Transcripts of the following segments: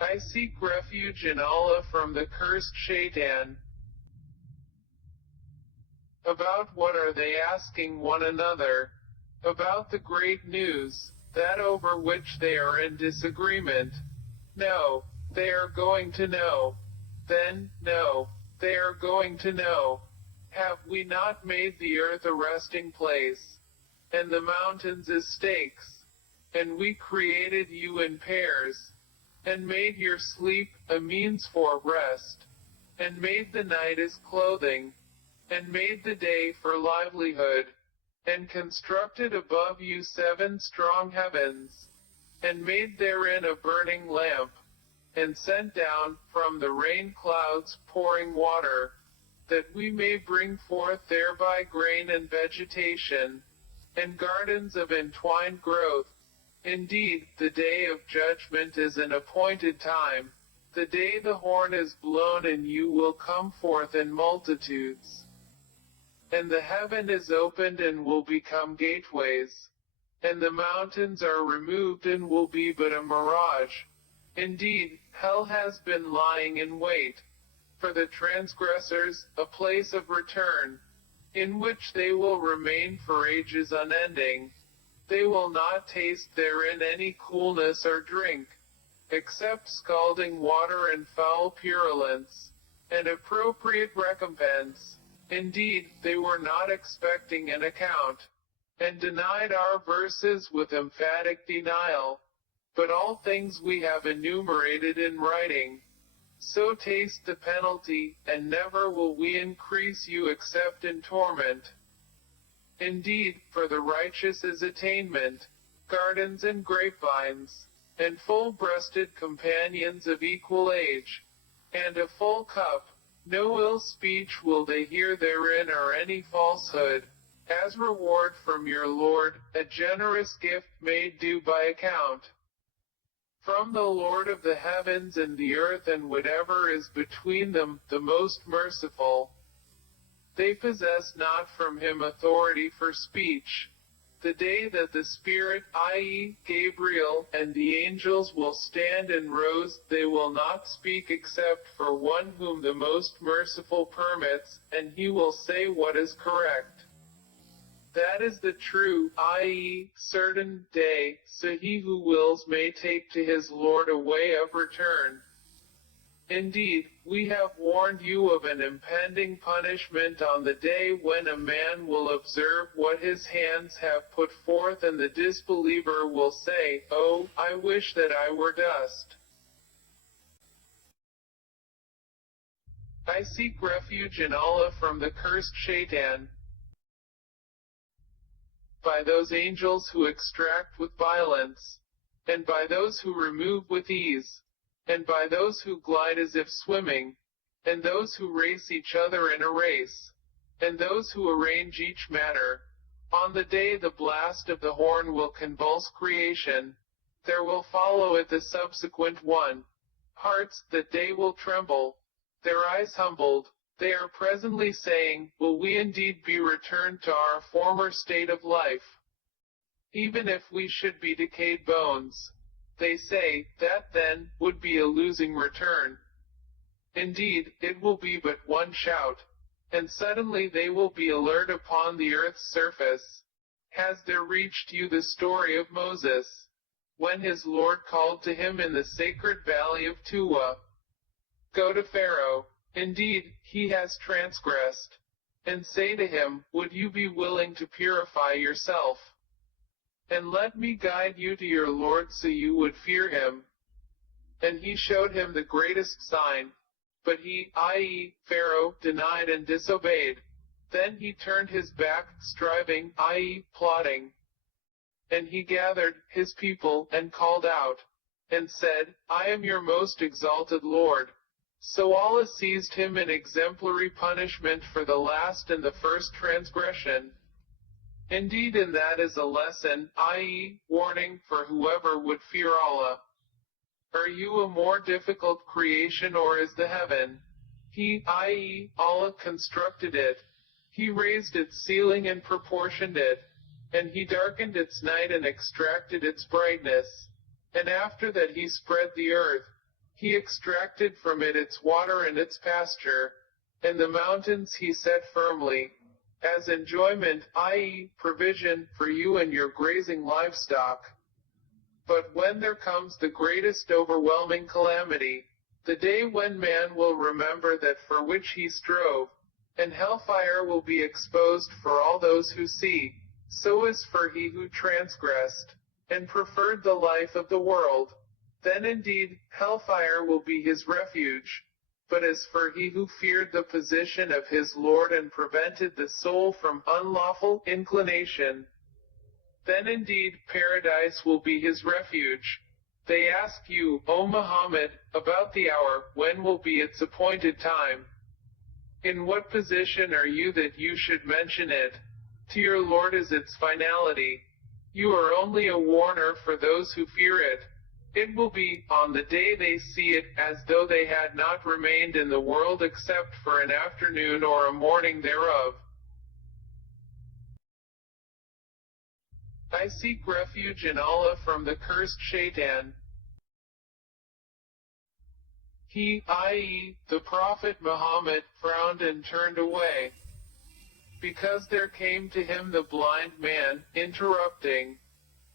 I seek refuge in Allah from the cursed shaitan. About what are they asking one another? About the great news, that over which they are in disagreement. No, they are going to know. Then, no, they are going to know. Have we not made the earth a resting place, and the mountains as stakes? And we created you in pairs, and made your sleep a means for rest, and made the night as clothing, and made the day for livelihood, and constructed above you 7 strong heavens, and made therein a burning lamp, and sent down from the rain clouds pouring water, that we may bring forth thereby grain and vegetation, and gardens of entwined growth. Indeed, the day of judgment is an appointed time, the day the horn is blown, and you will come forth in multitudes. And the heaven is opened and will become gateways, and the mountains are removed and will be but a mirage. Indeed, hell has been lying in wait for the transgressors, a place of return, in which they will remain for ages unending. They will not taste therein any coolness or drink, except scalding water and foul purulence, and appropriate recompense. Indeed, they were not expecting an account, and denied our verses with emphatic denial. But all things we have enumerated in writing. So taste the penalty, and never will we increase you except in torment. Indeed, for the righteous is attainment, gardens and grapevines, and full-breasted companions of equal age, and a full cup. No ill speech will they hear therein, or any falsehood. As reward from your Lord, a generous gift made due by account. From the Lord of the heavens and the earth and whatever is between them, the most merciful. They possess not from him authority for speech. The day that the Spirit, i.e., Gabriel, and the angels will stand in rows, they will not speak except for one whom the most merciful permits, and he will say what is correct. That is the true, i.e., certain day, so he who wills may take to his Lord a way of return. Indeed, we have warned you of an impending punishment on the day when a man will observe what his hands have put forth, and the disbeliever will say, "Oh, I wish that I were dust." I seek refuge in Allah from the cursed shaitan. By those angels who extract with violence, and by those who remove with ease, and by those who glide as if swimming, and those who race each other in a race, and those who arrange each matter. On the day the blast of the horn will convulse creation, there will follow it the subsequent one. Hearts, that day will tremble, their eyes humbled. They are presently saying, will we indeed be returned to our former state of life? Even if we should be decayed bones. They say, that then, would be a losing return. Indeed, it will be but one shout, and suddenly they will be alert upon the earth's surface. Has there reached you the story of Moses, when his Lord called to him in the sacred valley of Tuwa? Go to Pharaoh, indeed, he has transgressed, and say to him, would you be willing to purify yourself? And let me guide you to your Lord so you would fear him. And he showed him the greatest sign. But he, i.e., Pharaoh, denied and disobeyed. Then he turned his back, striving, i.e., plotting. And he gathered his people, and called out, and said, I am your most exalted Lord. So Allah seized him in exemplary punishment for the last and the first transgression. Indeed, in that is a lesson, i.e., warning, for whoever would fear Allah. Are you a more difficult creation, or is the heaven? He, i.e., Allah, constructed it. He raised its ceiling and proportioned it, and he darkened its night and extracted its brightness. And after that he spread the earth. He extracted from it its water and its pasture, and the mountains he set firmly, as enjoyment, i.e., provision, for you and your grazing livestock. But when there comes the greatest overwhelming calamity, the day when man will remember that for which he strove, and hellfire will be exposed for all those who see, so is for he who transgressed, and preferred the life of the world, then indeed, hellfire will be his refuge. But as for he who feared the position of his Lord and prevented the soul from unlawful inclination, then indeed paradise will be his refuge. They ask you, O Muhammad, about the hour, when will be its appointed time? In what position are you that you should mention it? To your Lord is its finality. You are only a warner for those who fear it. It will be, on the day they see it, as though they had not remained in the world except for an afternoon or a morning thereof. I seek refuge in Allah from the cursed Shaitan. He, i.e., the Prophet Muhammad, frowned and turned away, because there came to him the blind man, interrupting,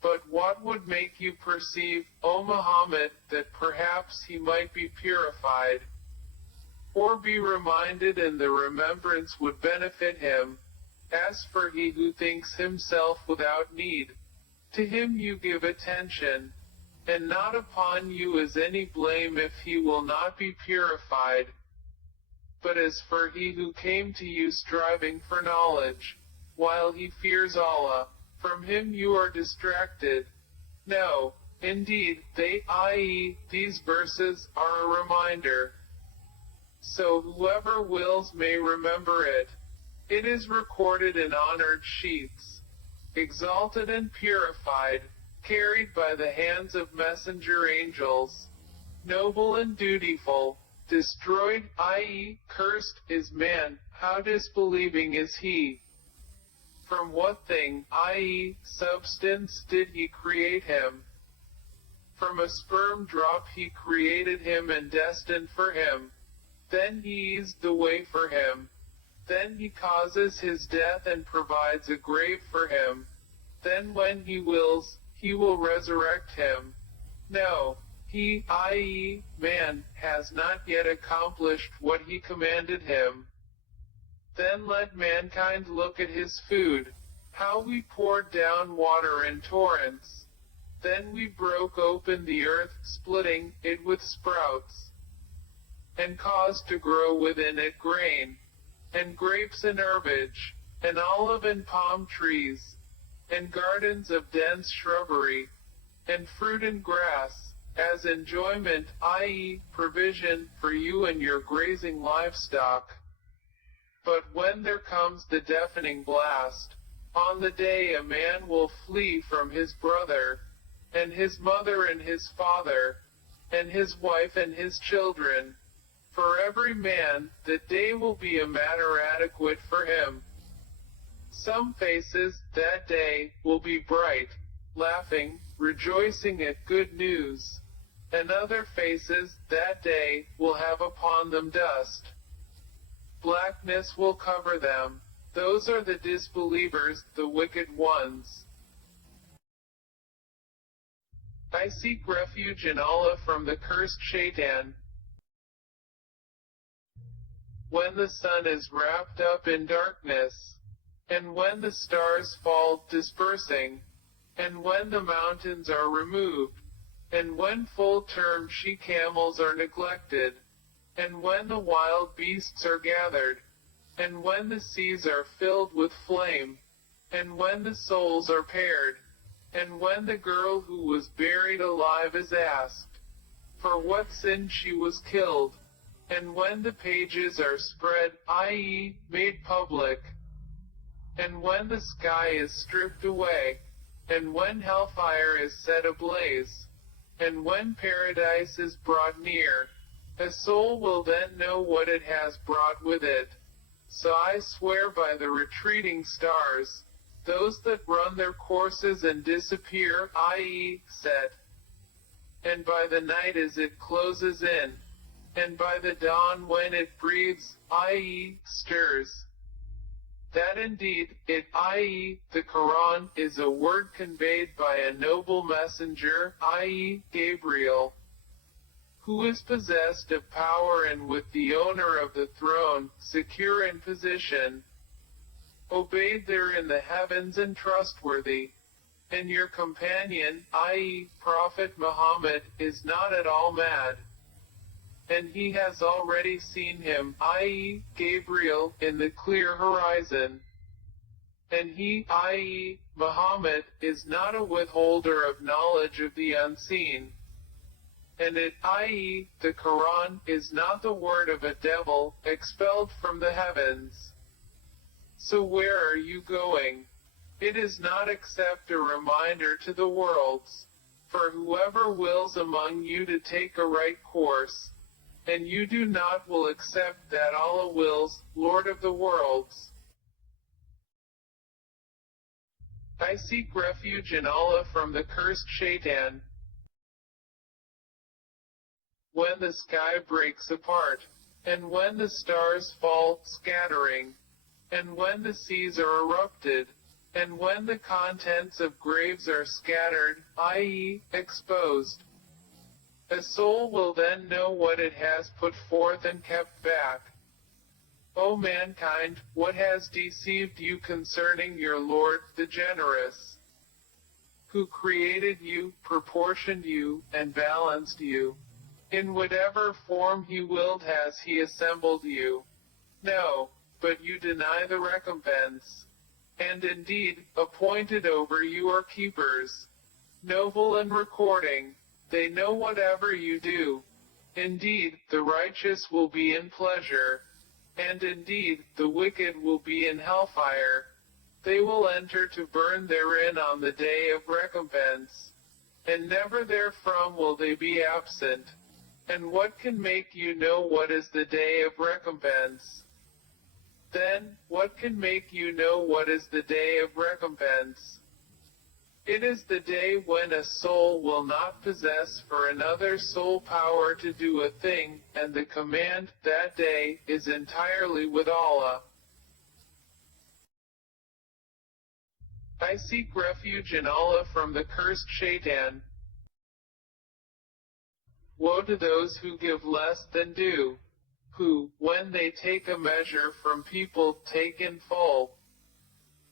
"But what would make you perceive, O Muhammad, that perhaps he might be purified, or be reminded, and the remembrance would benefit him? As for he who thinks himself without need, to him you give attention, and not upon you is any blame if he will not be purified. But as for he who came to you striving for knowledge, while he fears Allah, from him you are distracted. No, indeed, they, i.e., these verses, are a reminder. So whoever wills may remember it. It is recorded in honored sheets, exalted and purified, carried by the hands of messenger angels, noble and dutiful. Destroyed, i.e., cursed, is man, how disbelieving is he? From what thing, i.e., substance, did he create him? From a sperm drop he created him and destined for him. Then he eased the way for him. Then he causes his death and provides a grave for him. Then when he wills, he will resurrect him. No, he, i.e., man, has not yet accomplished what he commanded him. Then let mankind look at his food, how we poured down water in torrents. Then we broke open the earth, splitting it with sprouts, and caused to grow within it grain, and grapes and herbage, and olive and palm trees, and gardens of dense shrubbery, and fruit and grass, as enjoyment, i.e., provision, for you and your grazing livestock. But when there comes the deafening blast, on the day a man will flee from his brother, and his mother and his father, and his wife and his children. For every man, that day will be a matter adequate for him. Some faces, that day, will be bright, laughing, rejoicing at good news, and other faces, that day, will have upon them dust. Blackness will cover them. Those are the disbelievers, the wicked ones. I seek refuge in Allah from the cursed Shaitan. When the sun is wrapped up in darkness, and when the stars fall, dispersing, and when the mountains are removed, and when full-term she-camels are neglected, and when the wild beasts are gathered, and when the seas are filled with flame, and when the souls are paired, and when the girl who was buried alive is asked, for what sin she was killed, and when the pages are spread, i.e., made public, and when the sky is stripped away, and when hellfire is set ablaze, and when paradise is brought near, a soul will then know what it has brought with it. So I swear by the retreating stars, those that run their courses and disappear, i.e., set, and by the night as it closes in, and by the dawn when it breathes, i.e., stirs. That indeed, it, i.e., the Quran, is a word conveyed by a noble messenger, i.e., Gabriel, who is possessed of power and with the owner of the throne, secure in position, obeyed there in the heavens and trustworthy. And your companion, i.e., Prophet Muhammad, is not at all mad. And he has already seen him, i.e., Gabriel, in the clear horizon. And he, i.e., Muhammad, is not a withholder of knowledge of the unseen. And it, i.e., the Quran, is not the word of a devil, expelled from the heavens. So where are you going? It is not except a reminder to the worlds. For whoever wills among you to take a right course, and you do not will accept that Allah wills, Lord of the worlds. I seek refuge in Allah from the cursed shaitan. When the sky breaks apart, and when the stars fall, scattering, and when the seas are erupted, and when the contents of graves are scattered, i.e., exposed, a soul will then know what it has put forth and kept back. O mankind, what has deceived you concerning your Lord, the Generous, who created you, proportioned you, and balanced you? In whatever form he willed has he assembled you. No, but you deny the recompense. And indeed, appointed over you are keepers, noble and recording. They know whatever you do. Indeed, the righteous will be in pleasure, and indeed, the wicked will be in hellfire. They will enter to burn therein on the day of recompense, and never therefrom will they be absent. And what can make you know what is the day of recompense? Then, what can make you know what is the day of recompense? It is the day when a soul will not possess for another soul power to do a thing, and the command, that day, is entirely with Allah. I seek refuge in Allah from the cursed shaitan. Woe to those who give less than due, who, when they take a measure from people, take in full.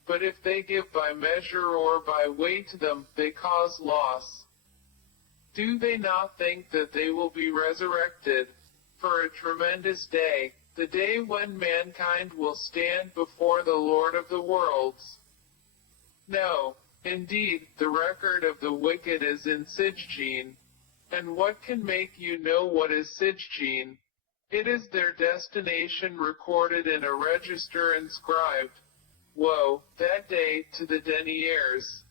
But if they give by measure or by weight to them, they cause loss. Do they not think that they will be resurrected for a tremendous day, the day when mankind will stand before the Lord of the worlds? No, indeed, the record of the wicked is in Sijjin. And what can make you know what is Sijjin? It is their destination recorded in a register inscribed. Woe, that day, to the deniers,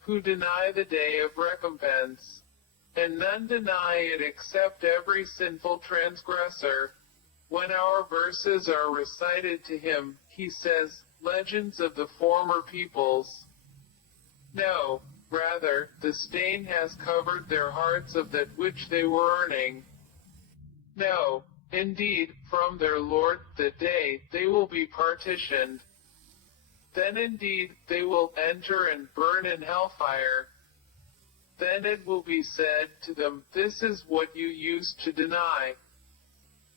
who deny the day of recompense. And none deny it except every sinful transgressor. When our verses are recited to him, he says, legends of the former peoples. No, rather, the stain has covered their hearts of that which they were earning. No, indeed, from their Lord, that day, they will be partitioned. Then indeed, they will enter and burn in hellfire. Then it will be said to them, this is what you used to deny.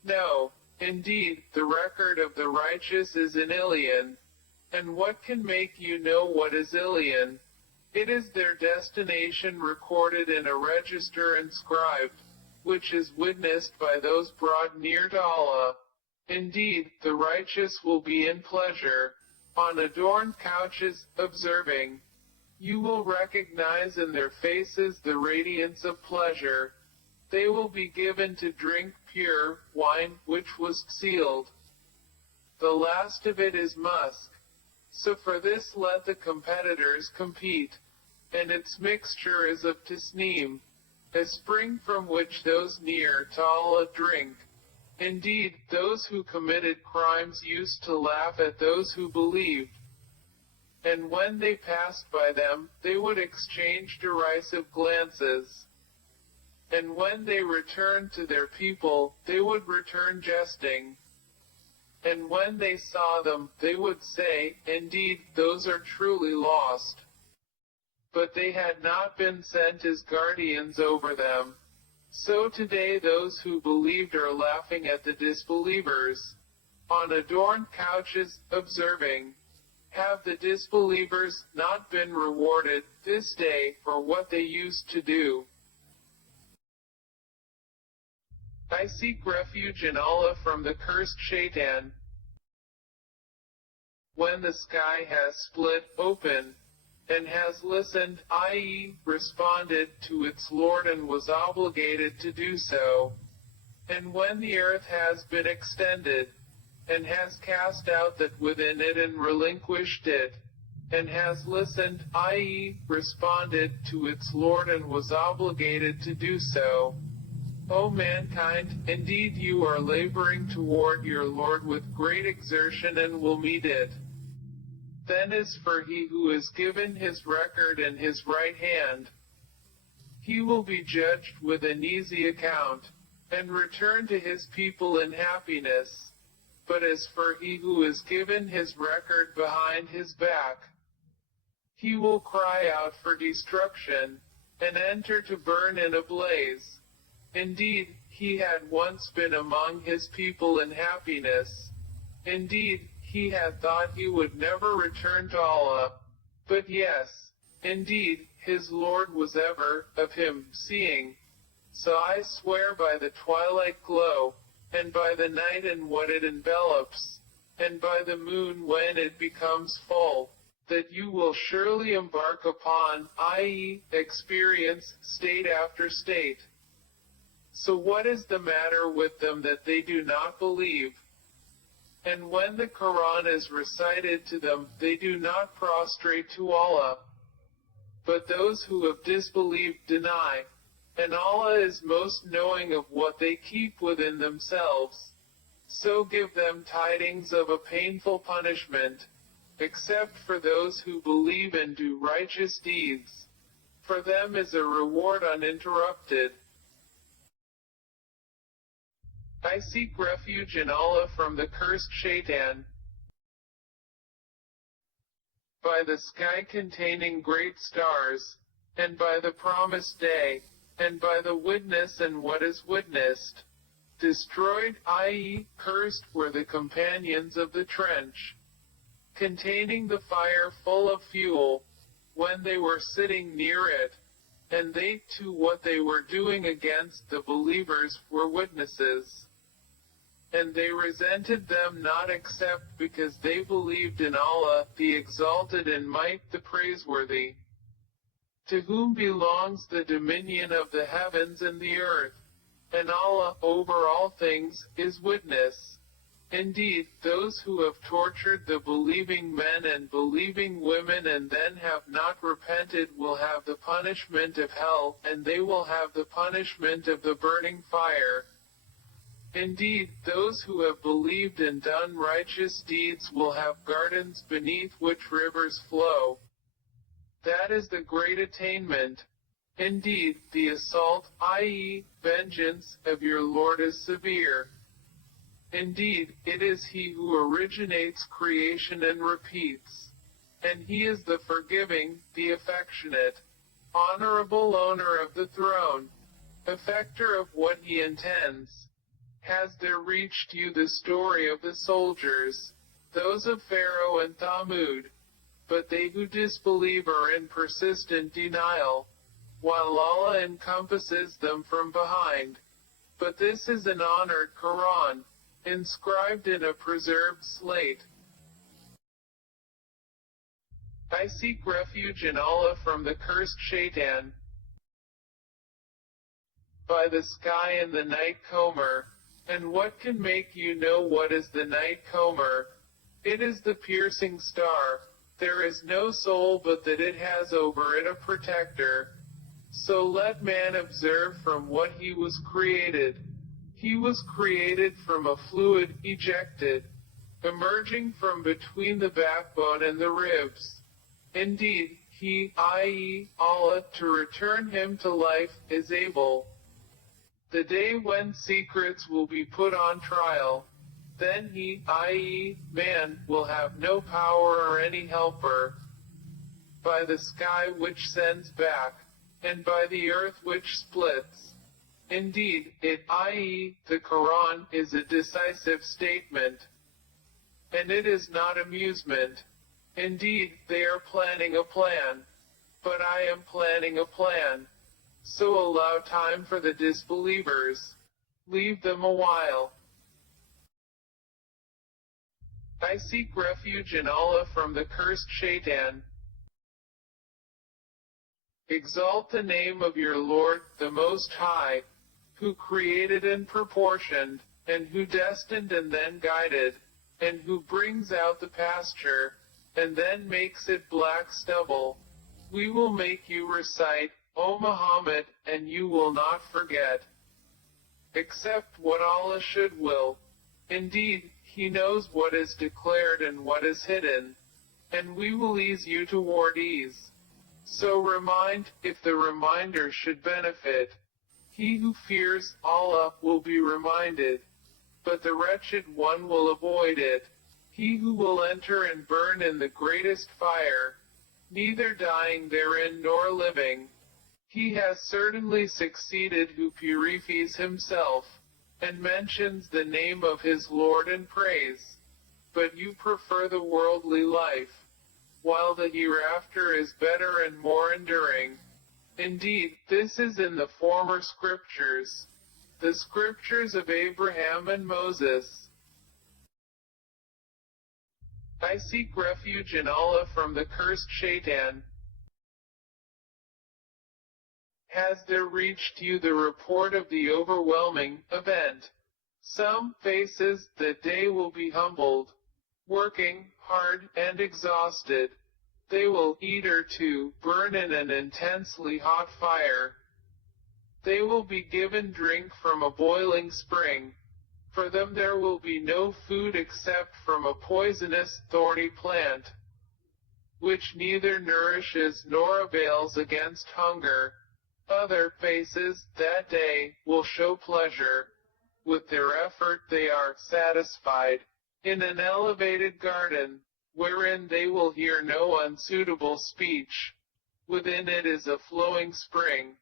No, indeed, the record of the righteous is in Ilion. And what can make you know what is Ilion? It is their destination recorded in a register inscribed, which is witnessed by those brought near to Allah. Indeed, the righteous will be in pleasure, on adorned couches, observing. You will recognize in their faces the radiance of pleasure. They will be given to drink pure wine which was sealed. The last of it is musk. So for this let the competitors compete. And its mixture is of tasneem, a spring from which those near to Allah drink. Indeed, those who committed crimes used to laugh at those who believed. And when they passed by them, they would exchange derisive glances. And when they returned to their people, they would return jesting. And when they saw them, they would say, Indeed, those are truly lost. But they had not been sent as guardians over them. So today those who believed are laughing at the disbelievers, on adorned couches, observing, Have the disbelievers not been rewarded this day for what they used to do? I seek refuge in Allah from the cursed Shaitan. When the sky has split open, and has listened, i.e., responded to its Lord and was obligated to do so, and when the earth has been extended, and has cast out that within it and relinquished it, and has listened, i.e., responded to its Lord and was obligated to do so, O mankind, indeed you are laboring toward your Lord with great exertion and will meet it. Then as for he who is given his record in his right hand, he will be judged with an easy account, and return to his people in happiness. But as for he who is given his record behind his back, he will cry out for destruction, and enter to burn in a blaze. Indeed, he had once been among his people in happiness. Indeed, he had thought he would never return to Allah. But yes, indeed, his Lord was ever of him seeing. So I swear by the twilight glow, and by the night and what it envelops, and by the moon when it becomes full, that you will surely embark upon, i.e., experience, state after state. So what is the matter with them that they do not believe? And when the Quran is recited to them, they do not prostrate to Allah. But those who have disbelieved deny, and Allah is most knowing of what they keep within themselves. So give them tidings of a painful punishment, except for those who believe and do righteous deeds. For them is a reward uninterrupted. I seek refuge in Allah from the cursed Shaitan. By the sky containing great stars, and by the promised day, and by the witness and what is witnessed. Destroyed, i.e., cursed were the companions of the trench, containing the fire full of fuel, when they were sitting near it, and they too what they were doing against the believers were witnesses. And they resented them not except because they believed in Allah, the exalted in might, the praiseworthy, to whom belongs the dominion of the heavens and the earth, and Allah, over all things, is witness. Indeed, those who have tortured the believing men and believing women and then have not repented will have the punishment of hell, and they will have the punishment of the burning fire. Indeed, those who have believed and done righteous deeds will have gardens beneath which rivers flow. That is the great attainment. Indeed, the assault, i.e., vengeance, of your Lord is severe. Indeed, it is He who originates creation and repeats. And He is the forgiving, the affectionate, honorable owner of the throne, effector of what He intends. Has there reached you the story of the soldiers, those of Pharaoh and Thamud? But they who disbelieve are in persistent denial, while Allah encompasses them from behind. But this is an honored Quran, inscribed in a preserved slate. I seek refuge in Allah from the cursed Shaitan. By the sky and the night comber. And what can make you know what is the night comber? It is the piercing star. There is no soul but that it has over it a protector. So let man observe from what he was created. He was created from a fluid ejected, emerging from between the backbone and the ribs. Indeed, He, i.e., Allah, to return him to life, is able. the day when secrets will be put on trial. Then he, i.e., man, will have no power or any helper. By the sky which sends back, and by the earth which splits. Indeed, it, i.e., the Koran, is a decisive statement. And it is not amusement. Indeed, they are planning a plan. But I am planning a plan. So allow time for the disbelievers. Leave them a while. I seek refuge in Allah from the cursed Shaitan. Exalt the name of your Lord, the Most High, who created and proportioned, and who destined and then guided, and who brings out the pasture, and then makes it black stubble. We will make you recite, O Muhammad, and you will not forget. Except what Allah should will. Indeed, He knows what is declared and what is hidden, and we will ease you toward ease. So remind, if the reminder should benefit. He who fears Allah will be reminded, but the wretched one will avoid it. He who will enter and burn in the greatest fire, neither dying therein nor living. He has certainly succeeded who purifies himself, and mentions the name of his Lord in praise. But you prefer the worldly life, while the hereafter is better and more enduring. Indeed, this is in the former scriptures, the scriptures of Abraham and Moses. I seek refuge in Allah from the cursed Shaitan. Has there reached you the report of the overwhelming event? Some faces that day will be humbled, working hard and exhausted. They will eat or to burn in an intensely hot fire. They will be given drink from a boiling spring. For them there will be no food except from a poisonous, thorny plant, which neither nourishes nor avails against hunger. Other faces that day will show pleasure. With their effort they are satisfied, in an elevated garden, wherein they will hear no unsuitable speech. Within it is a flowing spring.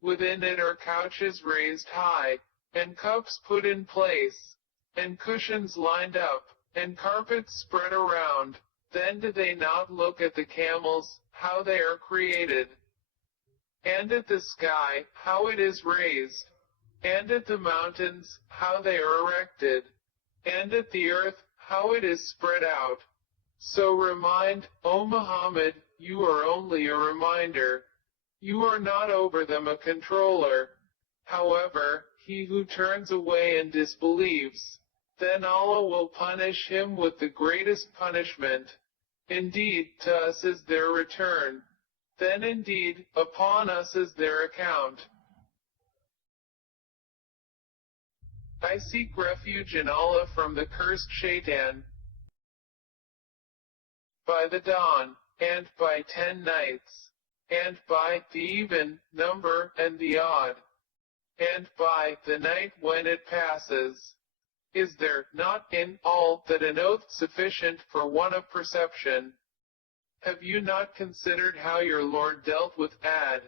Within it are couches raised high, and cups put in place, and cushions lined up, and carpets spread around. Then do they not look at the camels, how they are created? And at the sky, how it is raised? And at the mountains, how they are erected? And at the earth, how it is spread out? So remind, O Muhammad, you are only a reminder. You are not over them a controller. However, he who turns away and disbelieves, then Allah will punish him with the greatest punishment. Indeed, to us is their return. Then indeed, upon us is their account. I seek refuge in Allah from the cursed Shaitan. By the dawn, and by 10 nights, and by the even number and the odd, and by the night when it passes. Is there not in all that an oath sufficient for one of perception? Have you not considered how your Lord dealt with Ad,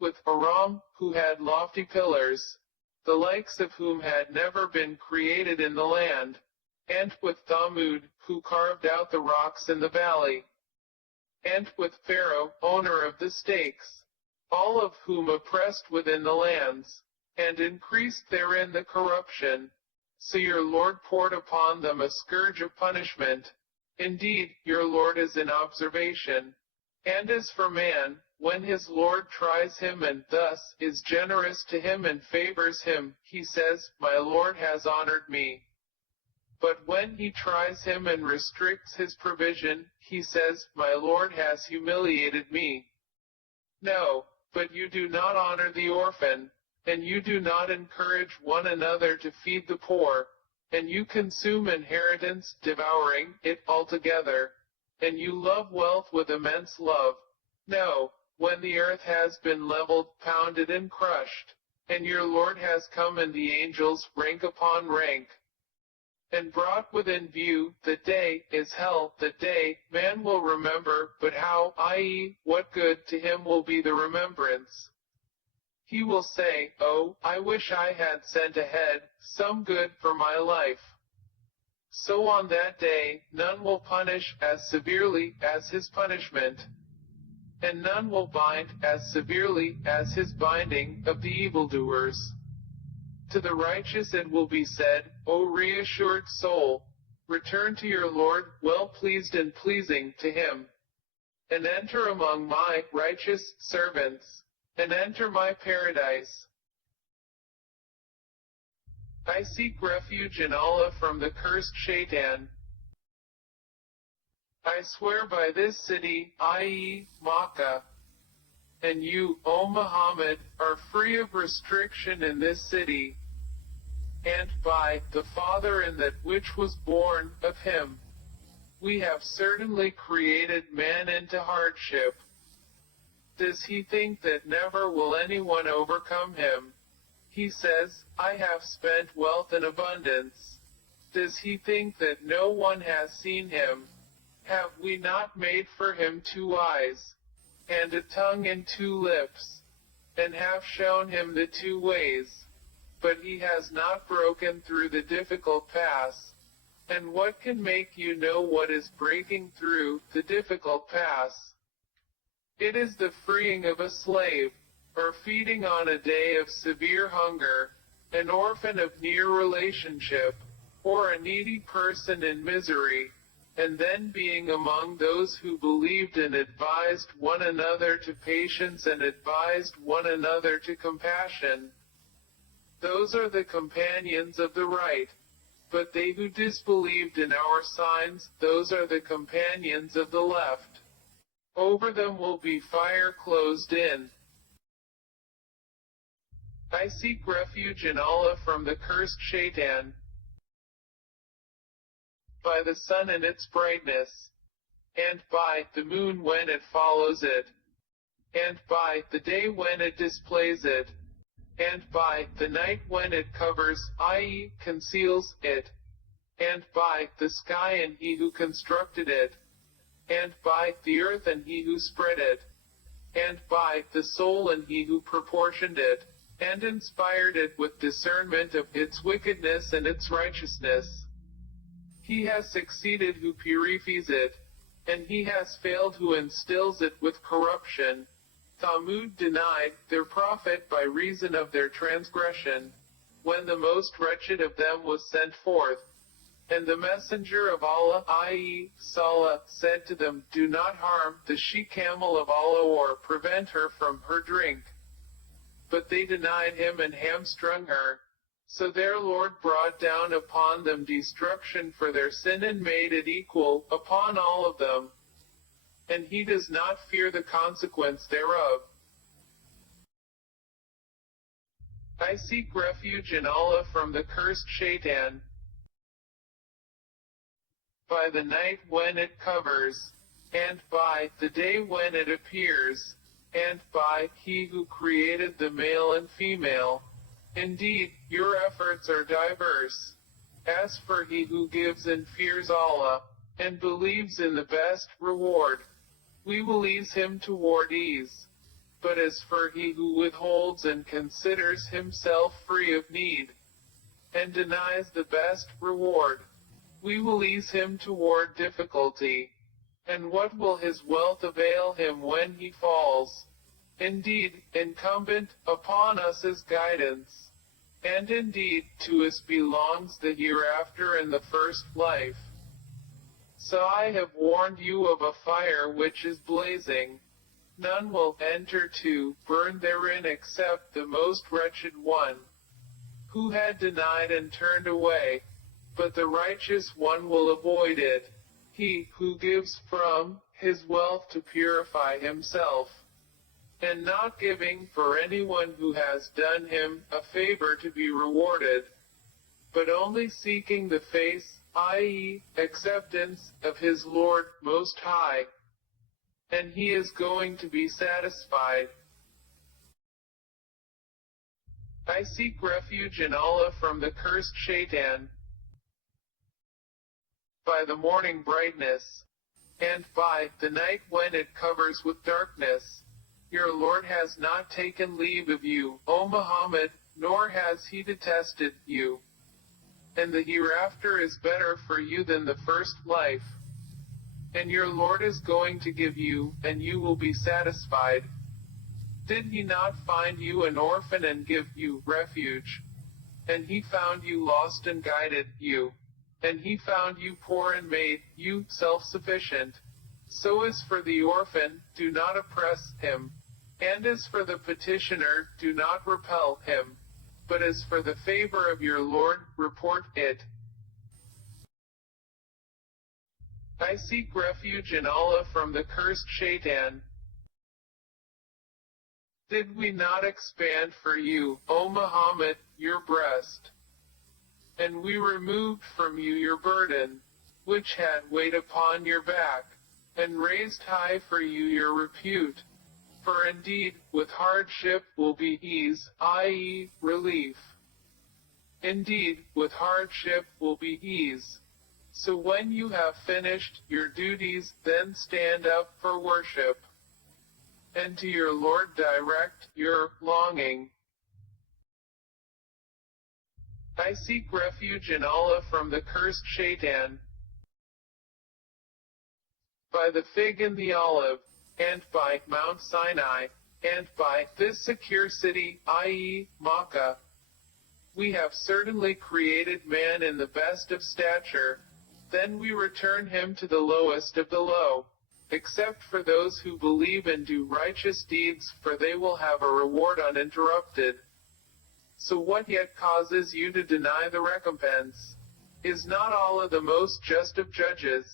with Aram, who had lofty pillars, the likes of whom had never been created in the land, and with Thamud, who carved out the rocks in the valley, and with Pharaoh, owner of the stakes, all of whom oppressed within the lands, and increased therein the corruption. So your Lord poured upon them a scourge of punishment. Indeed, your Lord is in observation. And as for man, when his Lord tries him and thus is generous to him and favors him, he says, My Lord has honored me. But when he tries him and restricts his provision, he says, My Lord has humiliated me. No, but you do not honor the orphan, and you do not encourage one another to feed the poor, and you consume inheritance, devouring it altogether, and you love wealth with immense love. No, when the earth has been leveled, pounded and crushed, And your Lord has come and the angels, rank upon rank, and brought within view. The day is hell, the day man will remember, but how, i.e., what good to him will be the remembrance? He will say, oh, I wish I had sent ahead some good for my life. So on that day, none will punish as severely as his punishment, and none will bind as severely as his binding of the evildoers. To the righteous it will be said, O reassured soul, return to your Lord, well pleased and pleasing to him, and enter among my righteous servants, and enter my paradise. I seek refuge in Allah from the cursed Shaitan. I swear by this city, i.e., Makkah, and you, O Muhammad, are free of restriction in this city, and by the Father and that which was born of him, we have certainly created man into hardship. Does he think that never will anyone overcome him? He says, I have spent wealth in abundance. Does he think that no one has seen him? Have we not made for him 2 eyes, and a tongue and 2 lips, and have shown him the 2 ways? But he has not broken through the difficult pass. And what can make you know what is breaking through the difficult pass? It is the freeing of a slave, or feeding on a day of severe hunger, an orphan of near relationship, or a needy person in misery, and then being among those who believed and advised one another to patience and advised one another to compassion. Those are the companions of the right. But they who disbelieved in our signs, those are the companions of the left. Over them will be fire closed in. I seek refuge in Allah from the cursed Shaitan. By the sun and its brightness, and by the moon when it follows it, and by the day when it displays it, and by the night when it covers, i.e., conceals it, and by the sky and he who constructed it, and by the earth and he who spread it, and by the soul and he who proportioned it, and inspired it with discernment of its wickedness and its righteousness. He has succeeded who purifies it, and he has failed who instills it with corruption. Thamud denied their prophet by reason of their transgression, when the most wretched of them was sent forth. And the messenger of Allah, i.e., Salah, said to them, do not harm the she-camel of Allah or prevent her from her drink. But they denied him and hamstrung her. So their Lord brought down upon them destruction for their sin and made it equal upon all of them. And he does not fear the consequence thereof. I seek refuge in Allah from the cursed Shaitan. By the night when it covers, and by the day when it appears, and by he who created the male and female. Indeed, your efforts are diverse. As for he who gives and fears Allah, and believes in the best reward, we will ease him toward ease. But as for he who withholds and considers himself free of need, and denies the best reward, we will ease him toward difficulty. And what will his wealth avail him when he falls? Indeed, incumbent upon us is guidance. And indeed, to us belongs the hereafter and the first life. So I have warned you of a fire which is blazing. None will enter to burn therein except the most wretched one, who had denied and turned away. But the righteous one will avoid it, he who gives from his wealth to purify himself, and not giving for anyone who has done him a favor to be rewarded, but only seeking the face, i.e., acceptance of his Lord Most High, and he is going to be satisfied. I seek refuge in Allah from the cursed shaitan, by the morning brightness, and by the night when it covers with darkness. Your Lord has not taken leave of you, O Muhammad, nor has he detested you. And the hereafter is better for you than the first life. And your Lord is going to give you, and you will be satisfied. Did he not find you an orphan and give you refuge? And he found you lost and guided you. And he found you poor and made you self-sufficient. So as for the orphan, do not oppress him. And as for the petitioner, do not repel him. But as for the favor of your Lord, report it. I seek refuge in Allah from the cursed shaitan. Did we not expand for you, O Muhammad, your breast? And we removed from you your burden, which had weighed upon your back, and raised high for you your repute. For indeed, with hardship will be ease, i.e., relief. Indeed, with hardship will be ease. So when you have finished your duties, then stand up for worship. And to your Lord direct your longing. I seek refuge in Allah from the cursed shaitan, by the fig and the olive, and by Mount Sinai, and by this secure city, i.e., Makkah. We have certainly created man in the best of stature, then we return him to the lowest of the low, except for those who believe and do righteous deeds, for they will have a reward uninterrupted. So what yet causes you to deny the recompense? Is not Allah the most just of judges?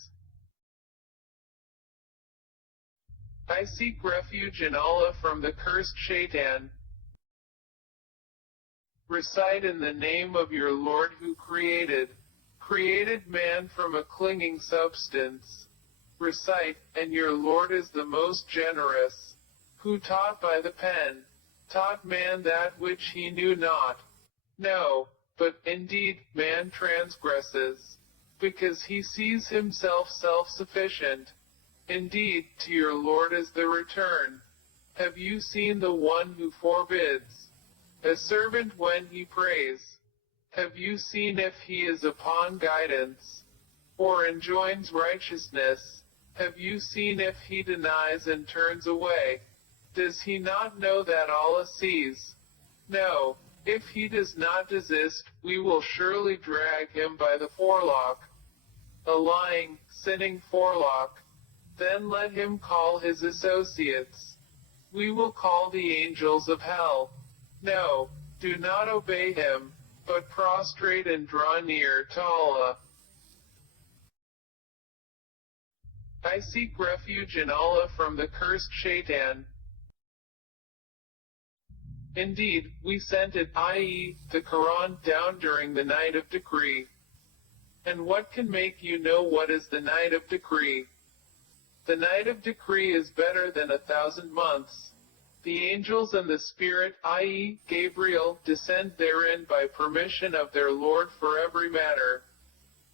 I seek refuge in Allah from the cursed shaitan. Recite in the name of your Lord who created man from a clinging substance. Recite, and your Lord is the most generous, who taught by the pen, taught man that which he knew not. No, but indeed man transgresses, because he sees himself self-sufficient. Indeed, to your Lord is the return. Have you seen the one who forbids a servant when he prays? Have you seen if he is upon guidance, or enjoins righteousness? Have you seen if he denies and turns away? Does he not know that Allah sees? No, if he does not desist, we will surely drag him by the forelock, a lying, sinning forelock. Then let him call his associates. We will call the angels of hell. No, do not obey him, but prostrate and draw near to Allah. I seek refuge in Allah from the cursed shaitan. Indeed, we sent it, i.e., the Quran, down during the night of decree. And what can make you know what is the night of decree? The night of decree is better than 1,000 months. The angels and the Spirit, i.e., Gabriel, descend therein by permission of their Lord for every matter.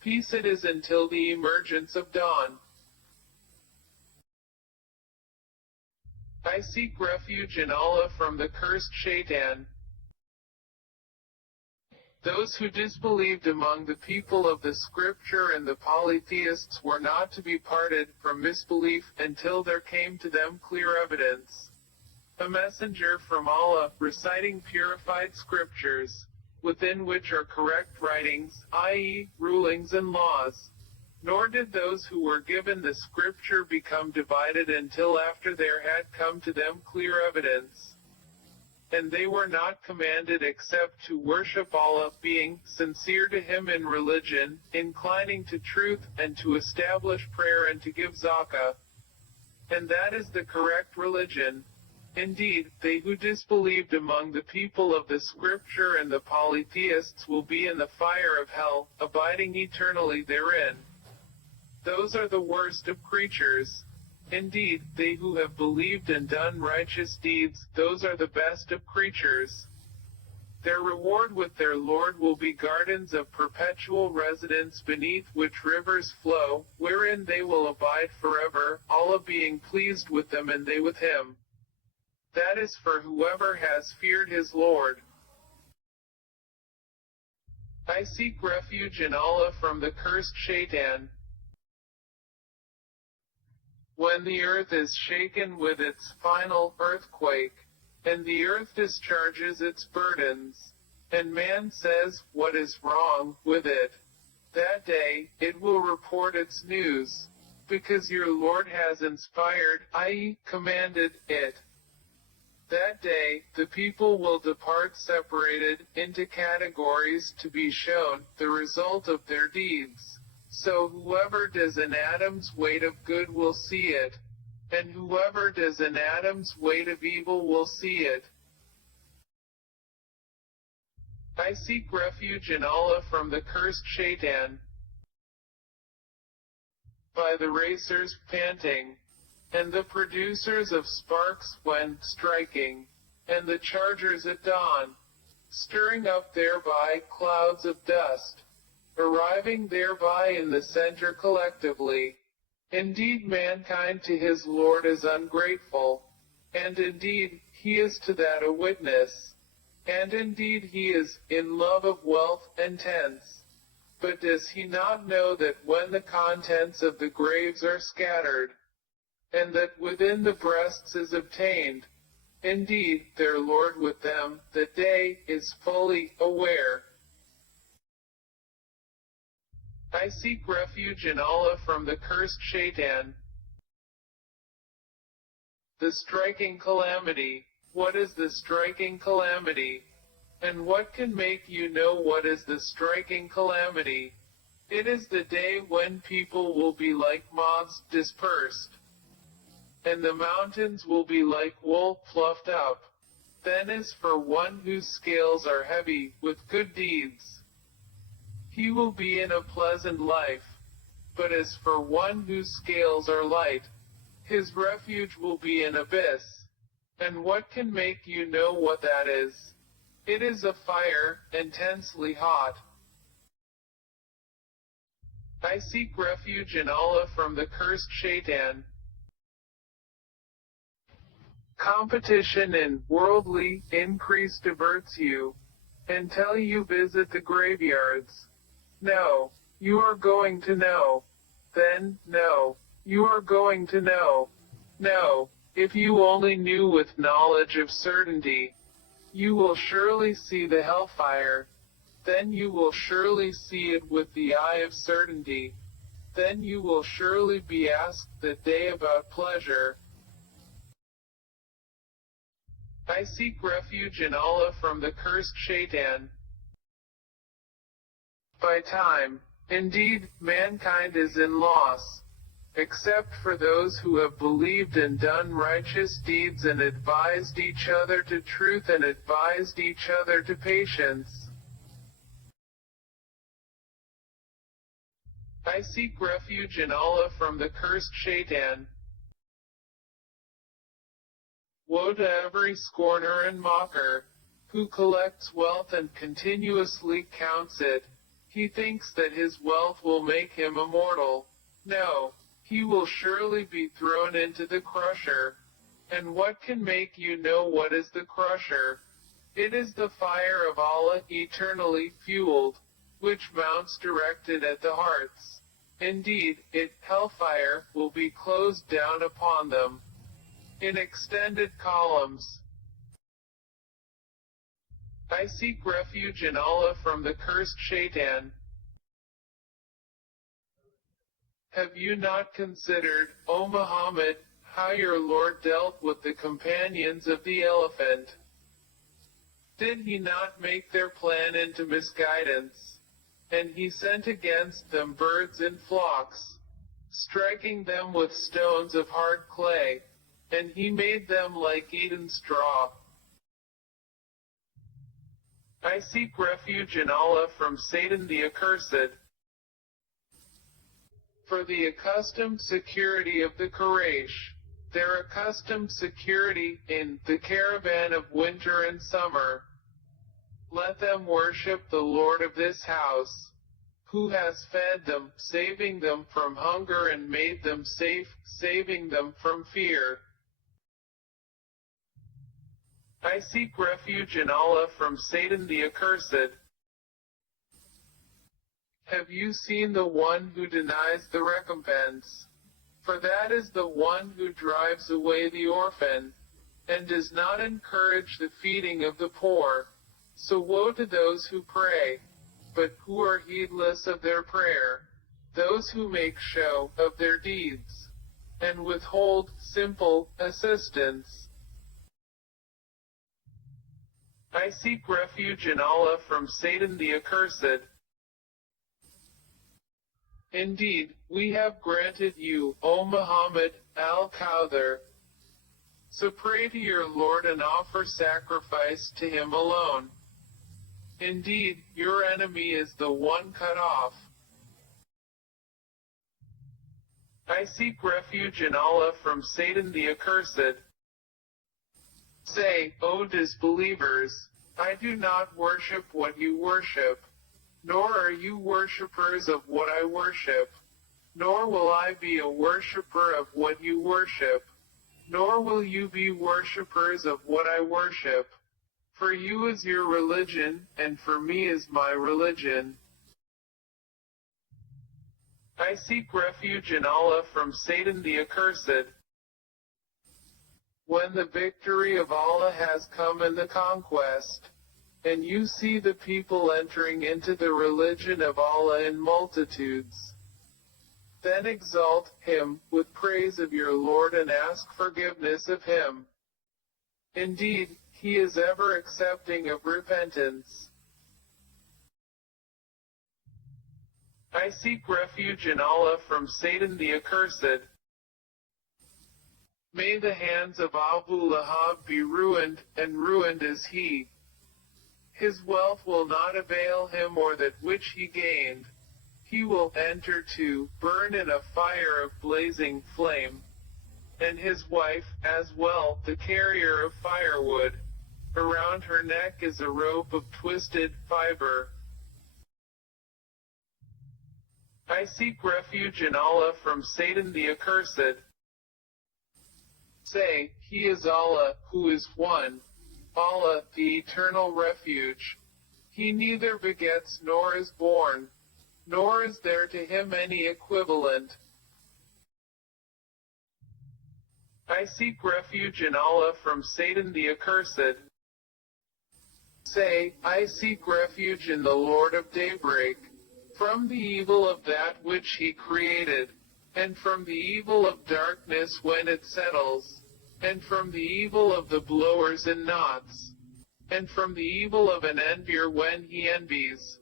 Peace it is until the emergence of dawn. I seek refuge in Allah from the cursed shaitan. Those who disbelieved among the people of the scripture and the polytheists were not to be parted from misbelief until there came to them clear evidence. A messenger from Allah, reciting purified scriptures, within which are correct writings, i.e., rulings and laws. Nor did those who were given the scripture become divided until after there had come to them clear evidence. And they were not commanded except to worship Allah, being sincere to Him in religion, inclining to truth, and to establish prayer and to give zakah. And that is the correct religion. Indeed, they who disbelieved among the people of the scripture and the polytheists will be in the fire of hell, abiding eternally therein. Those are the worst of creatures. Indeed, they who have believed and done righteous deeds, those are the best of creatures. Their reward with their Lord will be gardens of perpetual residence beneath which rivers flow, wherein they will abide forever, Allah being pleased with them and they with him. That is for whoever has feared his Lord. I seek refuge in Allah from the cursed Shaitan. When the earth is shaken with its final earthquake, and the earth discharges its burdens, and man says, "What is wrong with it?" That day, it will report its news, because your Lord has inspired, i.e., commanded, it. That day, the people will depart separated into categories to be shown the result of their deeds. So whoever does an atom's weight of good will see it, and whoever does an atom's weight of evil will see it. I seek refuge in Allah from the cursed Shaitan. By the racers panting, and the producers of sparks when striking, and the chargers at dawn, stirring up thereby clouds of dust, arriving thereby in the center collectively. Indeed mankind to his Lord is ungrateful, and indeed he is to that a witness, and indeed he is in love of wealth and tents. But does he not know that when the contents of the graves are scattered, and that within the breasts is obtained, indeed their Lord with them, that day, is fully aware. I seek refuge in Allah from the cursed Shaitan. The striking calamity. What is the striking calamity? And what can make you know what is the striking calamity? It is the day when people will be like moths dispersed, and the mountains will be like wool fluffed up. Then as for one whose scales are heavy with good deeds, he will be in a pleasant life. But as for one whose scales are light, his refuge will be an abyss. And what can make you know what that is? It is a fire, intensely hot. I seek refuge in Allah from the cursed Shaitan. Competition in worldly increase diverts you, until you visit the graveyards. No, you are going to know. Then, no, you are going to know. No, if you only knew with knowledge of certainty, you will surely see the hellfire. Then you will surely see it with the eye of certainty. Then you will surely be asked that day about pleasure. I seek refuge in Allah from the cursed Shaitan. By time, indeed, mankind is in loss, except for those who have believed and done righteous deeds and advised each other to truth and advised each other to patience. I seek refuge in Allah from the cursed Shaitan. Woe to every scorner and mocker, who collects wealth and continuously counts it. He thinks that his wealth will make him immortal. No, he will surely be thrown into the crusher. And what can make you know what is the crusher? It is the fire of Allah eternally fueled, which mounts directed at the hearts. Indeed, hellfire, will be closed down upon them in extended columns. I seek refuge in Allah from the cursed Shaitan. Have you not considered, O Muhammad, how your Lord dealt with the companions of the elephant? Did he not make their plan into misguidance? And he sent against them birds in flocks, striking them with stones of hard clay, and he made them like eaten straw. I seek refuge in Allah from Satan the accursed. For the accustomed security of the Quraysh, their accustomed security in the caravan of winter and summer, Let them worship the Lord of this house, who has fed them, saving them from hunger and made them safe, saving them from fear. I seek refuge in Allah from Satan the accursed. Have you seen the one who denies the recompense? For that is the one who drives away the orphan, and does not encourage the feeding of the poor. So woe to those who pray, but who are heedless of their prayer, those who make show of their deeds, and withhold simple assistance. I seek refuge in Allah from Satan the accursed. Indeed, we have granted you, O Muhammad, al-Kawthar. So pray to your Lord and offer sacrifice to Him alone. Indeed, your enemy is the one cut off. I seek refuge in Allah from Satan the accursed. Say, O disbelievers, I do not worship what you worship, nor are you worshippers of what I worship, nor will I be a worshipper of what you worship, nor will you be worshippers of what I worship. For you is your religion, and for me is my religion. I seek refuge in Allah from Satan the accursed. When the victory of Allah has come in the conquest, and you see the people entering into the religion of Allah in multitudes, then exalt Him with praise of your Lord and ask forgiveness of Him. Indeed, He is ever accepting of repentance. I seek refuge in Allah from Satan the accursed. May the hands of Abu Lahab be ruined, and ruined is he. His wealth will not avail him or that which he gained. He will enter to burn in a fire of blazing flame. And his wife, as well, the carrier of firewood. Around her neck is a rope of twisted fiber. I seek refuge in Allah from Satan the accursed. Say, He is Allah, who is one, Allah, the eternal refuge. He neither begets nor is born, nor is there to Him any equivalent. I seek refuge in Allah from Satan the accursed. Say, I seek refuge in the Lord of daybreak, from the evil of that which He created, and from the evil of darkness when it settles, and from the evil of the blowers in knots, and from the evil of an envier when he envies.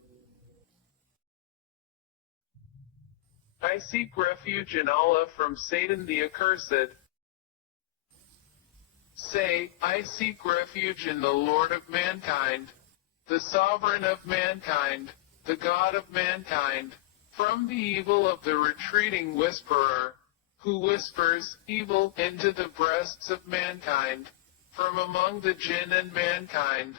I seek refuge in Allah from Satan the accursed. Say, I seek refuge in the Lord of mankind, the sovereign of mankind, the God of mankind, from the evil of the retreating whisperer, who whispers evil into the breasts of mankind, from among the jinn and mankind.